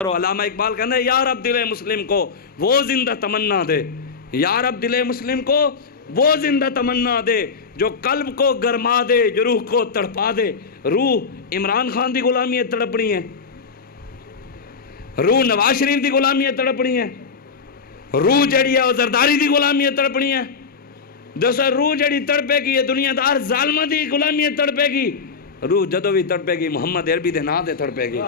علامہ اقبال کہنا ہے یا رب دل مسلم کو وہ زندہ تمنا دے، یا رب دل مسلم کو وہ زندہ تمنا دے جو قلب کو گرما دے، جو روح کو تڑپا دے۔ روح عمران خان دی غلامی تڑپنی ہے، روح نواز شریف دی غلامی تڑپنی ہے، روح جڑی ہے وہ زرداری دی غلامی تڑپنی ہے۔ دوسرا روح جڑی تڑپے گی یہ دنیا دار ظالمہ دی غلامی تڑپے گی۔ روح جدو بھی تڑپے گی محمد عربی دے نا دے تڑپے گی،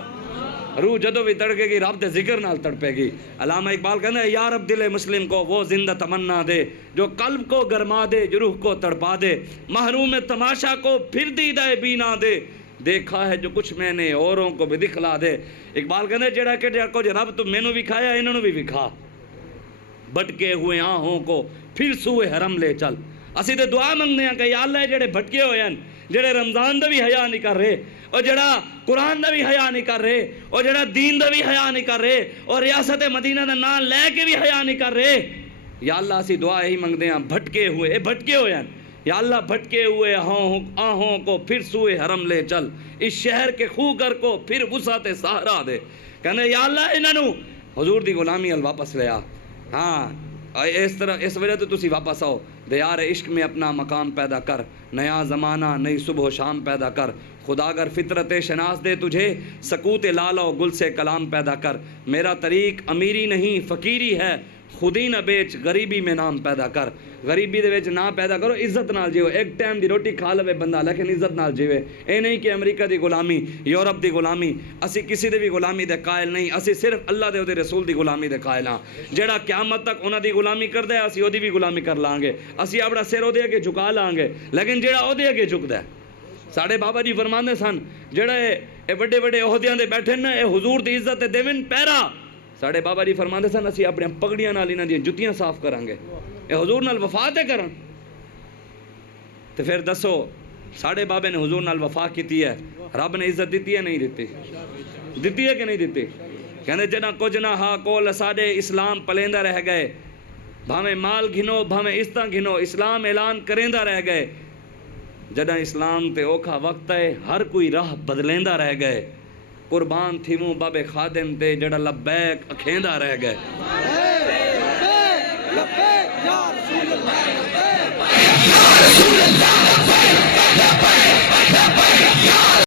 روح جدو بھی تڑکے گی رب دے ذکر نال تڑپے گی۔ علامہ اقبال کہنا ہے یا رب دل مسلم کو وہ زندہ تمنا دے جو قلب کو گرما دے، جو روح کو تڑپا دے۔ محروم تماشا کو پھر دیدہ بینا دے، دیکھا ہے جو کچھ میں نے اوروں کو بھی دکھلا دے۔ اقبال کہنا ہے جڑا کہ کچھ رب تو میں نو بھی کھایا انہوں نے بھی دکھا، بھٹکے ہوئے آنکھوں کو پھر سوئے حرم لے چل۔ اسی تے دعا منگنے ہیں کہ یا اللہ جڑے بھٹکے ہوئے ہیں، جڑے رمضان دا بھی حیا نہیں کر رہے، اور جڑا قرآن دا بھی حیا نہیں کر رہے، اور جڑا دین دا بھی حیا نہیں کر رہے، اور ریاست مدینہ دا نام لے کے بھی حیا نہیں کر رہے، یا اللہ اسی دعا یہی منگتے ہیں بھٹکے ہوئے، بھٹکے ہوئے ہیں، یا اللہ بھٹکے ہوئے آہوں کو پھر سوئے حرم لے چل، اس شہر کے خوگر کو پھر وسعت صحرا دے۔ کہنے یا اللہ انہوں حضور دی غلامی ال واپس لے آ۔ ہاں اس طرح اس وجہ تو تسی واپس آؤ، دیار عشق میں اپنا مقام پیدا کر، نیا زمانہ نئی صبح و شام پیدا کر۔ خدا اگر فطرت شناس دے تجھے سکوت لال و گل سے کلام پیدا کر۔ میرا طریق امیری نہیں فقیری ہے، خودی نہ بیچ غریبی میں نام پیدا کر۔ غریبی دے وچ نہ پیدا کرو، عزت نال جیو، ایک ٹائم دی روٹی کھا لوے بندہ لیکن عزت نال جیوے۔ اے نہیں کہ امریکہ دی غلامی، یورپ دی غلامی، اسی کسی دے بھی غلامی دے قائل نہیں، اسی صرف اللہ دے او دے رسول دی غلامی دے قائل ہاں۔ جڑا قیامت تک انہاں دی غلامی کردا ہے اسی او دی بھی غلامی کر لان گے، اسی اپنا سر او دے اگے جھکا لان گے، لیکن جڑا او دے اگے جھکدا ہے، ساڑھے بابا جی فرماندے سن جڑے اے بڑے بڑے عہدیاں دے بیٹھے نا اے حضور دی عزت دیون پیرا۔ ساڑھے بابا جی فرماندے سن اسی اپنی پگڑیاں نال انہاں دی جتیاں صاف کریں گے، اے حضور نال وفا تے کرن۔ تو پھر دسو ساڑھے بابے نے حضور نال وفا کیتی ہے، رب نے عزت دیتی ہے نہیں دیتی؟ دیتی ہے کہ نہیں دیتی؟ کہنے جنا کچھ نہ ہا کول ساڑھے اسلام پلیندہ رہ گئے، بھامیں مال گھنو بھامیں عزتاں گھنو، اسلام اعلان کریندہ رہ گئے۔ جڑا اسلام تے اوکھا وقت ہے ہر کوئی راہ بدلیندہ رہ گئے، قربان تھیموں بابے خادم تے جڑا لبیک اکھیندہ رہ گئے۔ لبیک یا رسول اللہ،